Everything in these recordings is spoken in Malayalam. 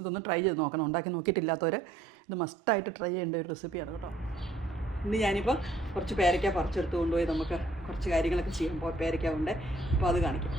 ഇതൊന്ന് ട്രൈ ചെയ്ത് നോക്കണം. ഉണ്ടാക്കി നോക്കിയിട്ടില്ലാത്തവർ ഇത് മസ്റ്റായിട്ട് ട്രൈ ചെയ്യേണ്ട ഒരു റെസിപ്പിയാണ് കേട്ടോ. ഇന്ന് ഞാനിപ്പോൾ കുറച്ച് പേരയ്ക്ക പറിച്ചെടുത്ത് കൊണ്ടുപോയി നമുക്ക് കുറച്ച് കാര്യങ്ങളൊക്കെ ചെയ്യാൻ പേരയ്ക്ക ഉണ്ട്. അപ്പോൾ അത് കാണിക്കാം.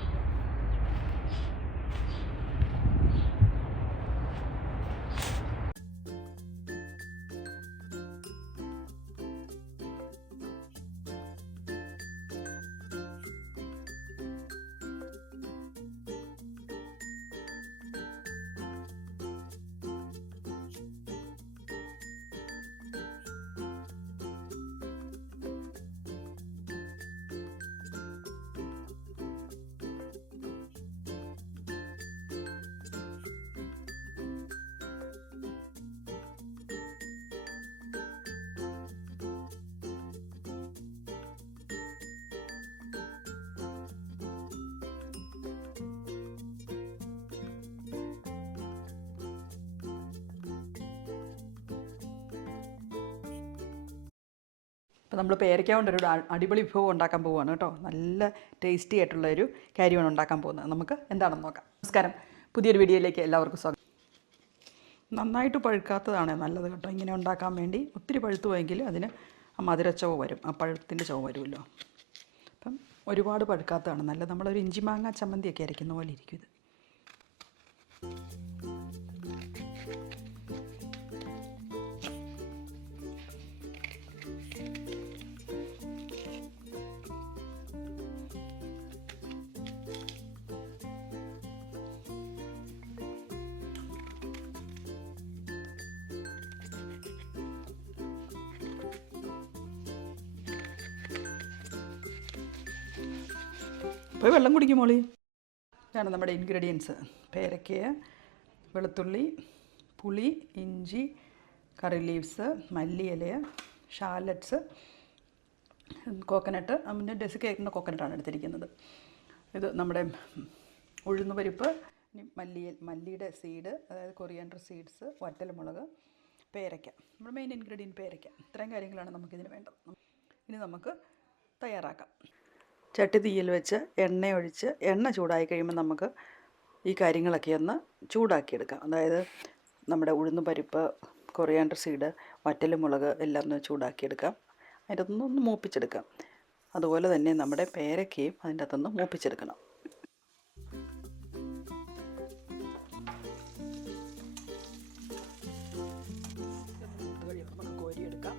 അപ്പോൾ നമ്മൾ പേരയ്ക്ക കൊണ്ടൊരു അടിപൊളി വിഭവം ഉണ്ടാക്കാൻ പോവുകയാണ് കേട്ടോ. നല്ല ടേസ്റ്റി ആയിട്ടുള്ളൊരു കാര്യമാണ് ഉണ്ടാക്കാൻ പോകുന്നത്. നമുക്ക് എന്താണെന്ന് നോക്കാം. നമസ്കാരം, പുതിയൊരു വീഡിയോയിലേക്ക് എല്ലാവർക്കും സ്വാഗതം. നന്നായിട്ട് പഴുക്കാത്തതാണ് നല്ലത് കേട്ടോ ഇങ്ങനെ ഉണ്ടാക്കാൻ വേണ്ടി. ഒത്തിരി പഴുത്തു പോയെങ്കിൽ അതിന് മധുരച്ചവ് വരും, ആ പഴുത്തിൻ്റെ ചവ് വരുമല്ലോ. അപ്പം ഒരുപാട് പഴുക്കാത്തതാണ് നല്ലത്. നമ്മളൊരു ഇഞ്ചി മാങ്ങ ചമ്മന്തിയൊക്കെ അരയ്ക്കുന്ന പോലെ ഇരിക്കും ഇത്. പോയി വെള്ളം കുടിക്കും മോളി. ഇതാണ് നമ്മുടെ ഇൻഗ്രീഡിയൻസ്. പേരയ്ക്ക, വെളുത്തുള്ളി, പുളി, ഇഞ്ചി, കറി ലീവ്സ്, മല്ലിയില, ഷാലറ്റ്സ്, കോക്കനട്ട്. പിന്നെ ഡെസിക്കേറ്റിൻ്റെ കോക്കനട്ടാണ് എടുത്തിരിക്കുന്നത്. ഇത് നമ്മുടെ ഉഴുന്ന് പരിപ്പ്, മല്ലിയുടെ സീഡ്, അതായത് കൊറിയാൻഡർ സീഡ്സ്, വറ്റൽമുളക്, പേരയ്ക്ക. നമ്മുടെ മെയിൻ ഇൻഗ്രീഡിയൻറ്റ് പേരയ്ക്ക. ഇത്രയും കാര്യങ്ങളാണ് നമുക്കിതിന് വേണ്ടത്. ഇനി നമുക്ക് തയ്യാറാക്കാം. ചട്ടി തീയിൽ വെച്ച് എണ്ണ ഒഴിച്ച് എണ്ണ ചൂടായി കഴിയുമ്പോൾ നമുക്ക് ഈ കാര്യങ്ങളൊക്കെ ഒന്ന് ചൂടാക്കിയെടുക്കാം. അതായത് നമ്മുടെ ഉഴുന്ന് പരിപ്പ്, കൊറിയാൻഡർ സീഡ്, വറ്റൽമുളക് എല്ലാം ഒന്ന് ചൂടാക്കിയെടുക്കാം. അതിൻ്റെ അകത്തൊന്ന് മൂപ്പിച്ചെടുക്കാം. അതുപോലെ തന്നെ നമ്മുടെ പേരയ്ക്കയും അതിൻ്റെ അകത്തൊന്ന് മൂപ്പിച്ചെടുക്കണം. നമുക്ക് കോരിയെടുക്കാം.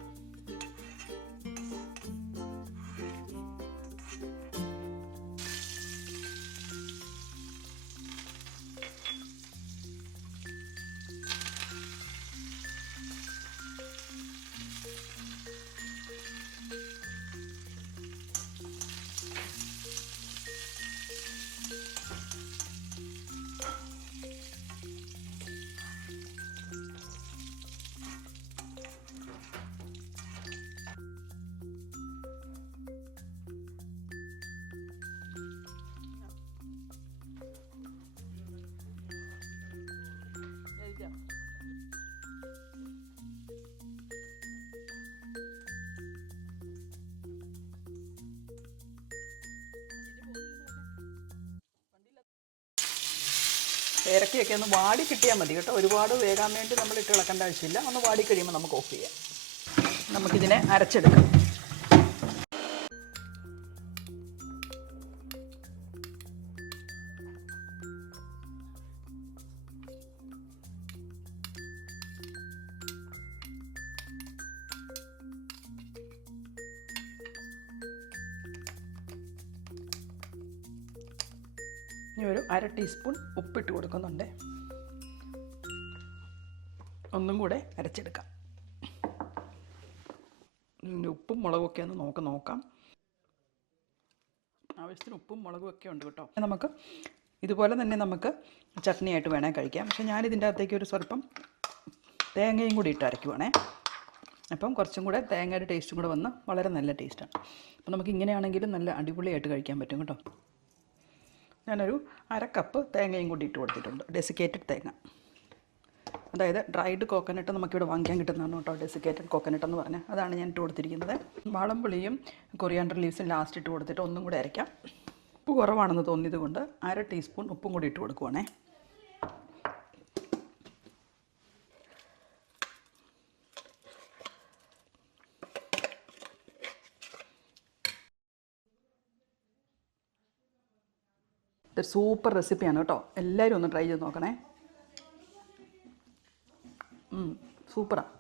പേരയ്ക്കയൊക്കെ ഒന്ന് വാടി കിട്ടിയാൽ മതി കേട്ടോ. ഒരുപാട് വേകാൻ വേണ്ടി നമ്മൾ ഇട്ട് ഇളക്കേണ്ട ആവശ്യമില്ല. ഒന്ന് വാടി കഴിയുമ്പോൾ നമുക്ക് ഓഫ് ചെയ്യാം. നമുക്കിതിനെ അരച്ചെടുക്കാം. ഇനി ഒരു 1/2 ടീസ്പൂൺ ഉപ്പിട്ട് കൊടുക്കുന്നുണ്ട്. ഒന്നും കൂടെ അരച്ചെടുക്കാം. ഉപ്പും മുളകൊക്കെ ഒന്ന് നോക്കാം. ആവശ്യത്തിന് ഉപ്പും മുളകും ഒക്കെ ഉണ്ട് കേട്ടോ. നമുക്ക് ഇതുപോലെ തന്നെ നമുക്ക് ചട്നിയായിട്ട് വേണേൽ കഴിക്കാം. പക്ഷേ ഞാനിതിൻ്റെ അകത്തേക്ക് ഒരു സ്വല്പം തേങ്ങയും കൂടി ഇട്ട് അരയ്ക്കുവാണേ. അപ്പം കുറച്ചും കൂടെ തേങ്ങയുടെ ടേസ്റ്റും കൂടെ വന്ന് വളരെ നല്ല ടേസ്റ്റാണ്. അപ്പം നമുക്ക് ഇങ്ങനെയാണെങ്കിലും നല്ല അടിപൊളിയായിട്ട് കഴിക്കാൻ പറ്റും കേട്ടോ. ഞാനൊരു 1/2 കപ്പ് തേങ്ങയും കൂടി ഇട്ട് കൊടുത്തിട്ടുണ്ട്. ഡെസിക്കേറ്റഡ് തേങ്ങ, അതായത് ഡ്രൈഡ് കോക്കനട്ട് നമുക്കിവിടെ വാങ്ങിക്കാൻ കിട്ടുന്നതാണ് കേട്ടോ. ഡെസിക്കേറ്റഡ് കോക്കനട്ട് എന്ന് പറഞ്ഞാൽ അതാണ് ഞാൻ ഇട്ട് കൊടുത്തിരിക്കുന്നത്. വാളംപുളിയും കൊറിയാൻഡർ ലീവ്സും ലാസ്റ്റ് ഇട്ട് കൊടുത്തിട്ട് ഒന്നും കൂടെ അരയ്ക്കാം. ഉപ്പ് കുറവാണെന്ന് തോന്നിയത് കൊണ്ട് 1/2 ടീസ്പൂൺ ഉപ്പും കൂടി ഇട്ട് കൊടുക്കുവാണേ. ഇത് സൂപ്പർ റെസിപ്പിയാണ് കേട്ടോ, എല്ലാവരും ഒന്ന് ട്രൈ ചെയ്ത് നോക്കണേ. സൂപ്പറാണ്.